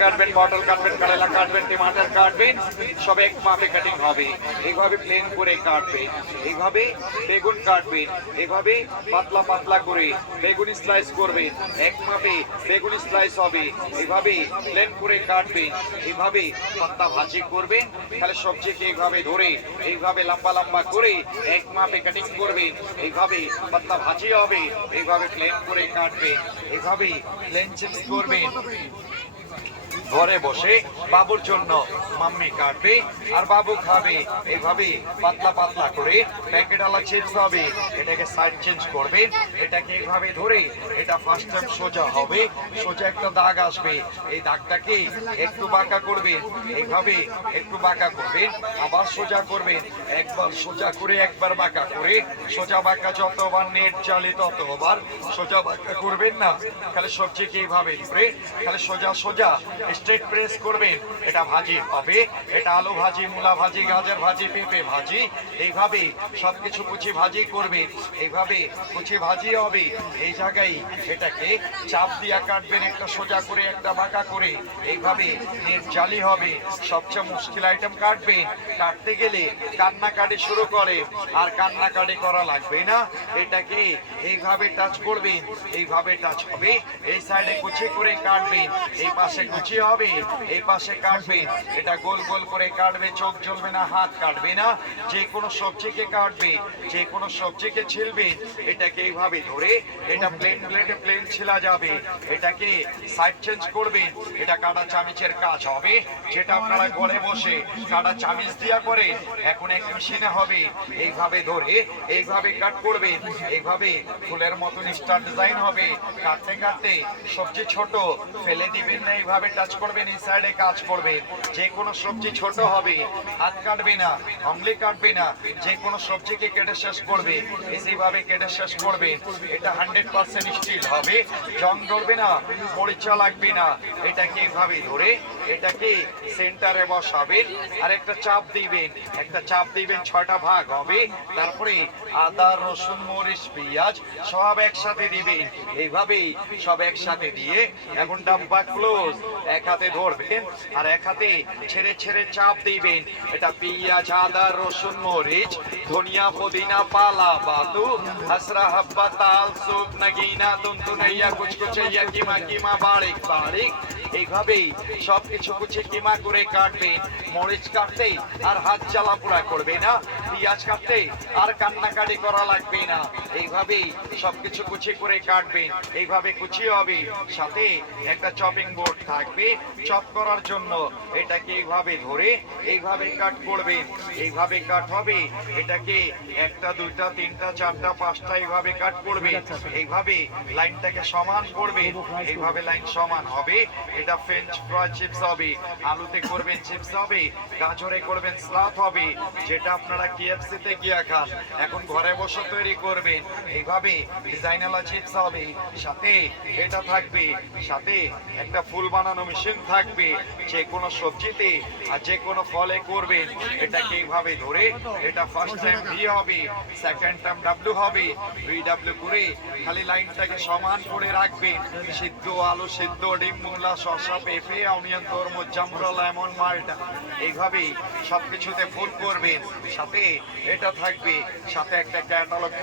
কাটবেন পটল কাটবেন, কারেলা কাটবেন টমাটার কাটবেন, সব এক মাপে কাটিং হবে। এইভাবে প্লেন করে কাটবেন এইভাবে বেগুন কাটবেন এইভাবে পাতলা পাতলা করে বেগুন স্লাইস করবেন, এক মাপে বেগুন স্লাইস হবে। এইভাবে প্লেন করে কাটবেন এইভাবে পাত্তা ভাজি করবেন, তাহলে সবজিকে এইভাবে ধরে এইভাবে লম্বা লম্বা করে এক মাপে কাটিং করবেন এইভাবে পাত্তা ভাজি হবে এইভাবে প্লেন করে কাটবেন। এইভাবে প্লেন চেঞ্জ করবেন। ঘরে বসে বাবুর জন্য মাম্মি কাটবে আর বাবু খাবে। এইভাবে পাতলা পাতলা করে প্যাকেট আলা চিপস হবে। এটাকে সাইড চেঞ্জ করবে। এটাকে এইভাবে ধরে এটা ফার্স্ট টাইম সোজা হবে। সোজা একটা দাগ আসবে। এই দাগটাকে একটু বাঁকা করবেন। এইভাবে একটু বাঁকা করবেন। আবার সোজা করবেন। একবার সোজা করে একবার বাঁকা করে। সোজা বাঁকা যতবার নেট চালে ততবার সোজা বাঁকা করবেন না। তাহলে সবজিকে এইভাবে? তাহলে সোজা সোজা। স্ট্রেট প্রেস করবেন। এটা ভাজি হবে। এটা আলু ভাজি, মূলা ভাজি, গাজর ভাজি, পেঁপে ভাজি। এইভাবে সবকিছু কুচি ভাজি করবে এইভাবে কুচি ভাজি হবে। এই জায়গায় এটাকে চাপ দিয়া কাটবেন একটা সোজা করে, একটা বাঁকা করে। এইভাবে জালি হবে। সবচেয়ে মুশকিল আইটেম কাটবেন। কাটতে গেলে কান্নাকাটি শুরু করে। আর কান্নাকাটি করা লাগবে না। এটাকে এইভাবে টাচ করবেন। এইভাবে টাচ হবে। এই সাইডে কুচি করে কাটবেন এই পাশে কুচি হবে, এই পাশে কাটবেন এটা গোল গোল করে কাটবে, চোখ জ্বলবে না, হাত কাটবে না। যে কোনো সবজিকে কাটবে, যে কোনো সবজিকে ছিলবে, এটাকে এইভাবে ধরে এটা প্লেন প্লেটে প্লেন ছিলা যাবে। এটাকে সাইড চেঞ্জ করবেন এটা কাটা চামিচের কাজ হবে। যেটা আপনারা ঘরে বসে কাটা চামিচ দিয়া করে এখন এক মেশিনে হবে। এইভাবে ধরে, এইভাবে কাট করবে। এইভাবে ফুলের মতন স্টার ডিজাইন হবে। কাটতে কাটতে সবজি ছোট, ফেলে দিবেন না, এইভাবে টাচ করবেন, এই সাইডে কাজ করবেন যে কোনো সবজি ছোট হবে, হাত কাটবে না অমলে কাটবে না, যে কোনো সবজিকে কেটে শেষ করবে এইভাবে কেটে শেষ করবে, এটা হান্ড্রেড পার্সেন্ট স্টিল হবে, জং ধরবে না পরিচয় লাগবে না, এটাকে এইভাবে ধরে এটাকে সেন্টারে বসাবেন আর একটা চাপ দিবেন। একটা চাপ দিবেন, ছয়টা ভাগ হবে। তারপরে আদা, রসুন, মরিচ, পেঁয়াজ সব একসাথে দিবেন। এইভাবেই সব একসাথে দিয়ে এখন ডাব্বা ক্লোজ, এক হাতে ধরবেন আর এক হাতে ছেড়ে ছেড়ে চাপ দিবেন। এটা পেঁয়াজ, আদা, রসুন, মরিচ, ধনিয়া, পুদিনা, পালা, বাতু, হসরা, হাব্বা, তাল, সুপ, নগিনা, তুনতুনাইয়া, কুচকুচাইয়া, কিমা কিমা, বারিক বারিক। এইভাবেই সবকিছু কুচি কিমা করে কাটবেন মরিচ কাটতে আর হাত জ্বালাপোড়া করবে না, পেঁয়াজ কাটতে আর কান্নাকাটি করা লাগবে না। এইভাবেই সবকিছু কুচি করে কাটবেন এইভাবে কুচি হবে, সাথে একটা চপিং বোর্ড থাকবে চপ করার জন্য এটাকে এইভাবে ধরে এইভাবে কাট করবেন এইভাবে কাট হবে, এটাকে একটা, দুইটা, তিনটা, চারটা, পাঁচটা এইভাবে কাট করবে, এইভাবে লাইনটাকে সমান করবে, এইভাবে লাইন সমান হবে, এটা ফ্রেঞ্চ ফ্রাই চিপস হবে। আলুতে করবেন চিপস হবে, গাজরে করবেন স্লাদ হবে, যেটা আপনারা গিয়া খান। এখন ঘরে বসে তৈরি করবেন। এইভাবে চিপস হবে। সাথে এটা থাকবে, সাথে একটা ফুল বানানো মেশিন থাকবে। যে কোনো সবজিতে আর যে কোনো ফলে করবেন। এটাকে এইভাবে ধরে এটা ফার্স্ট টাইম ভি হবে সেকেন্ড টাইম ডাব্লিউ হবে। দুই ডাব্লিউ করে খালি লাইনটাকে সমান করে রাখবেন। সিদ্ধ আলু, সিদ্ধ ডিম, মূলা, শসা, পেঁপে, অনিয়ন তরমুজ জামরুল লেমন মালটা। এইভাবেই সবকিছুতে ফুল করবে। সাথে এটা থাকবে সাথে একটা ক্যাটালগ